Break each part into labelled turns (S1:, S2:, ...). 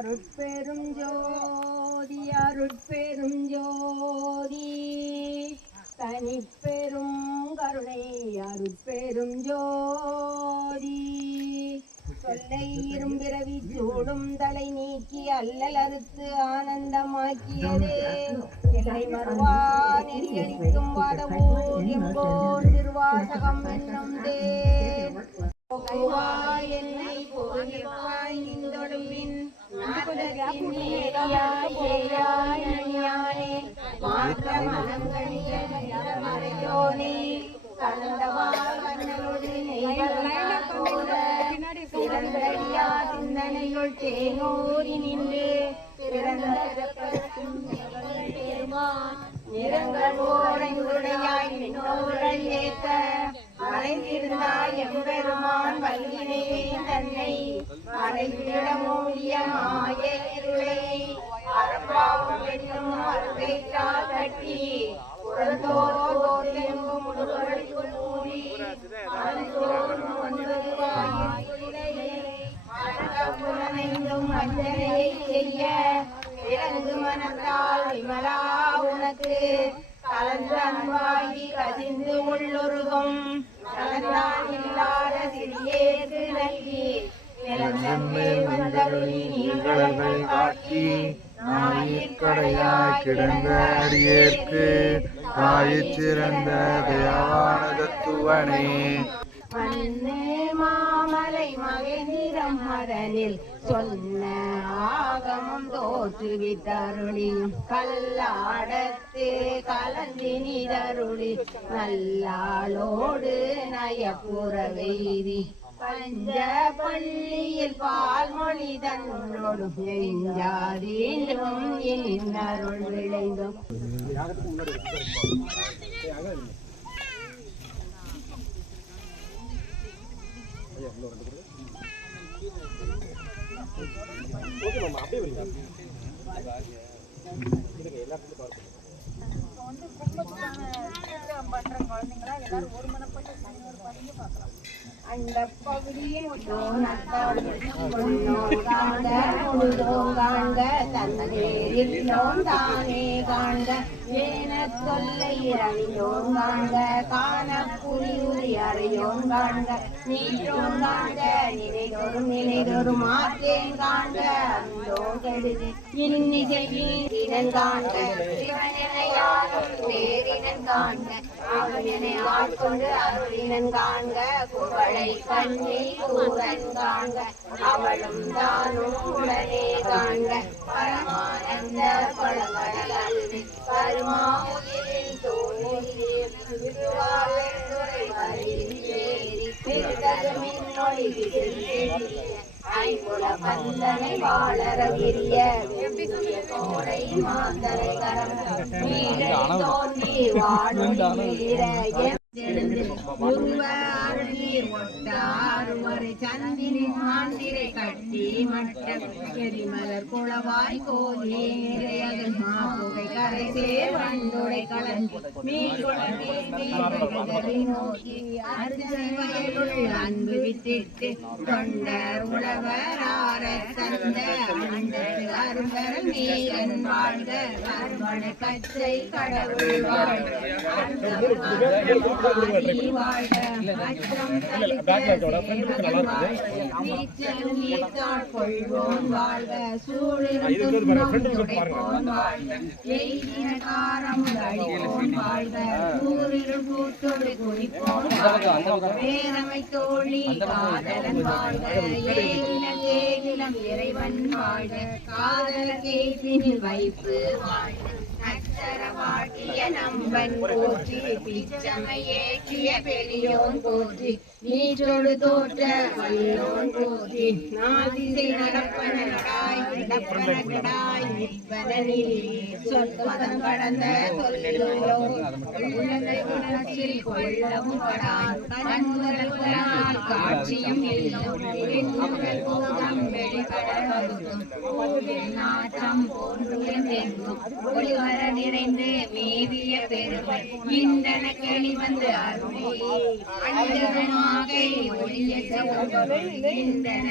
S1: அருட்பெரும் ஜோதி அருட்பெரும் ஜோதி. தனிப்பெரும் கருணை அருட்பெரும் ஜோதி. சொல்லை இரும்பிறவி சூடும் தலை நீக்கி அல்லல் அறுத்து ஆனந்தமாக்கியதே. எல்லை மறுவா நெறியடிக்கும் வாதவூர் எம்போர் திருவாசகம் என்னும் தேவாய் என்னை போகிவாய் മാത്രമലങ്കണിയോനെ കണ്ടവാളങ്ങളുടെ പിറന്തടിയാ ചിന്തനകൾ തേനോരി നിന്റെ പിറന്തരപ്പത്തും നിറങ്ങളോരങ്ങളുടെയായി നിന്നോരല്ലേത്ത மறைந்திருந்தாய் எம்பெருமான் வல்லினே தன்னை. மறைந்திட மூடிய மாய இருளை. என்னும் அருவேற்றால் கட்டி மூடி. ஒன்பது வாயிலை புலனைந்தும் நிலந்தன்மே வந்தருளி நீங்களர்கள் காட்டி
S2: நாயிற்கடையாய் கிடந்த அடியேற்கு தாயிற் சிறந்த தயாவான தத்துவனே
S1: மாமலை மகேந்திரம் மதனில் சொன்ன ஆகமம் தோற்றுவித்தருளியும் கல்லாடத்து கலந்தினிதருளி நல்லாளோடு நயப்புற வெய்தி பஞ்ச பள்ளியில் பால்மொழி தன்னோடும் நெஞ்சாதீண்டும் இன்னருள் விளைந்தும். அந்த பகுதியை அந்த முழுதோம் காண்க தன்னேரில்லோம் தானே காண்க ஏன தொல்லை அறியோம் காண்க காண புரியுரி காண்க நீட்டோம் காண்க நினைதொரும் மாற்றேன் காண்க அந்தோ கெடுது இன்னிசை காண்க சிவனையாலும் பேரினன் ஆட்கொண்டு அருளினன் காண்க குவளை கண்ணி காண்க அவளும் தானும் உடனே காண்க பரமானந்த பழங்கடல் அல்வி தோன்றி விதில் ஐம்புல பந்தனை வாழறவிரிய வெம்பிய கோடை மாந்தரை கரம். வீழை தோன்றி வீர எழுந்து உருவ அருளீர் ஒட்டாறுவரை சந்திரி மாந்திரை கட்டி மட்டம் எரிமலர் குளவாய் கோலி நிறையகன் மாப்புகை கரை சேர் வண்டுடை கலந்து மீன் நோக்கி அருள் அன்பு வித்திட்டு தொண்டர் உழவர் ஆர தந்த அண்ட அருந்தர் வாழ்க. அருமண கச்சை கடவுள் வாழ்க. நீச்சல் நீத்தாள் கொள்வோன் வாழ்க. சூழிருந்தும் துடைப்போன் வாழ்க வாழ்க. பேரமை தோழி காதலன் வாழ்க. ஏதின இறைவன் வாழ்க. காதல கேட்டினில் வைப்பு. அச்சர வாட்டிய நம்பன் போற்றி பிச்சமை ஏற்றிய பெரியோன் போற்றி. தோற்ற வல்லோன் போற்றி. நாதிசை நடப்பன நடா நடப்பன கடாய் சொற்பதம் கடந்த தொல்லோ கொள்ளவும் படான் புலனால் காட்சியும் ஒளிவர நிறைந்து மேவிய பெருமை இந்தன வந்து அருளி அஞ்சகமாக ஒளிய இந்தன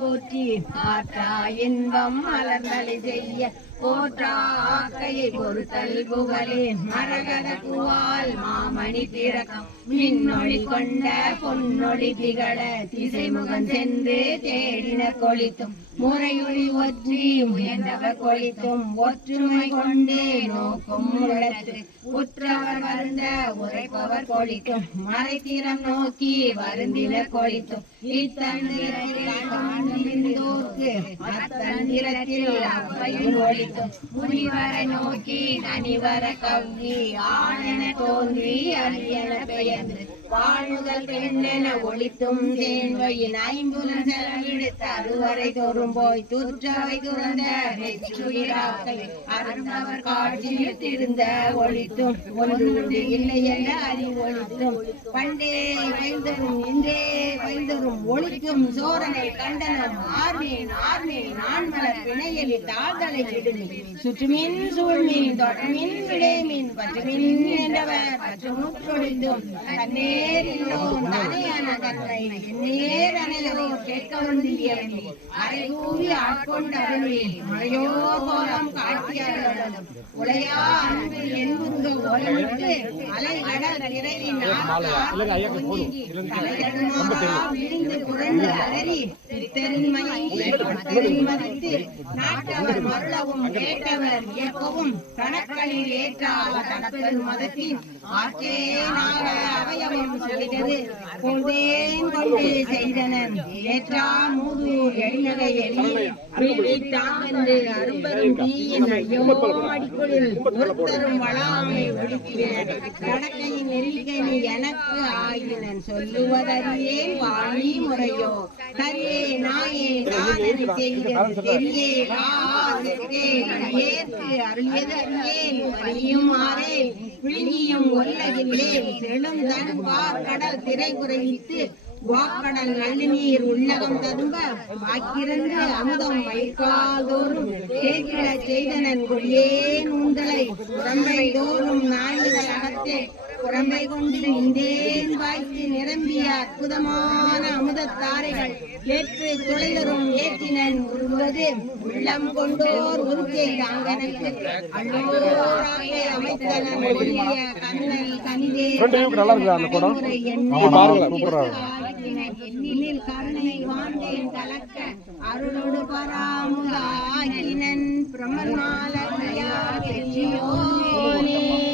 S1: போற்றி. ஆற்றா இன்பம் மலர்ந்தலை செய்ய. போற்றா ஆக்கையை பொறுத்தல் புகழே. மரகத குவால் மாமணி திறக்கம். மின்னொளி கொண்ட பொன்னொளி திகழ. திசைமுகம் சென்று தேடின கொளித்தும். முறையொளி ஒற்றி முயன்றவர் கொளித்தும். ஒற்றுமை கொண்டு நோக்கும் உள்ளத்து. உற்றவர் வருந்த உரைப்பவர் கொளித்தும். மறைத்திறம் நோக்கி வருந்தினர் கொளித்தும். இத்தந்திரத்தில் காணும் காண்கின்றோர்க்கு அத்தந்திரத்தில் அவையும் ஒளித்தும். முனிவரை நோக்கி தனிவர கவ்வி ஆனென தோன்றி அரியன பெயர்ந்து வாழ்முதல் பெண்ணென ஒளித்தும் தேன்வழியின் ஐம்புலன் செலவிடுத்த அறுவரை தோறும் போய் துற்றவை துறந்த வெற்றுயிராக்கை அருந்தவர் காட்சியில் திருந்த ஒளித்தும் ஒன்று இல்லை என அறி ஒளித்தும் பண்டே வைந்தரும் இன்றே வைந்தரும் ஒழிக்கும் சோரனை கண்டனம் ஆர்மீன் ஆர்மீன் நான்மலர் பிணையலி தாழ்தலை விடுமி. சுற்றுமின் சூழ்மீன் தொடர்மின் விடைமீன் பற்றுமின் என்றவர் பற்று முற்றொழிந்தும் தன்னேர் நேர் அனைவரோ அருளே மழையோ கோலம் காட்டியவர்களும் உளையா அன்பில் என்புங்க ஓலமிட்டு அலை கடல் விழுந்து புரண்டு அலறி நாட்டவர் மருளவும் கேட்டவர் இயக்கவும் கணக்களில் மதத்தின் ஆற்றே நாக அவயவம் கொண்டேன் கொண்டு செய்தனர் ஏற்றா மூது எழினகை எலி ஒருத்தரும் வளாமை கடக்கையின் நீ எனக்கு ஆகினன் சொல்லுவதறியேன் வாணி முறையோ. கரியே நாயே நானனை செய்தது தெரியே ஏற்கு அருளியது அறியேன். பணியும் ஆரே விழுங்கியும் ஒல்லகில்லே செழும் தன் கடல் திரை குறைவித்து வாக்கடல் நல்லுநீர் உள்ளகம் ததும்ப வாக்கிறந்து அமுதம் வைக்காதோறும் கேட்கிற செய்தனன் கொடியே நூந்தலை புறம்பை தோறும் நாளிதழ் அகத்தே. புறம்பை கொண்டு நின்றேன் வாய்க்கு நிரம்பிய அற்புதமான அமுதத்தாரைகள் ஏற்று துளைதரும் ஏற்றினன் உருவது உள்ளம் கொண்டோர் உருக்கை தாங்கனக்கு அள்ளோராக அமைத்தனன் ஒளிய கண்ணல் கனிதே. எண்ணில் கருணை வாண்டேன் கலக்க அருளோடு பராமுகாகினன் பிரம்மன்மாலையா வெற்றியோனே திருச்சி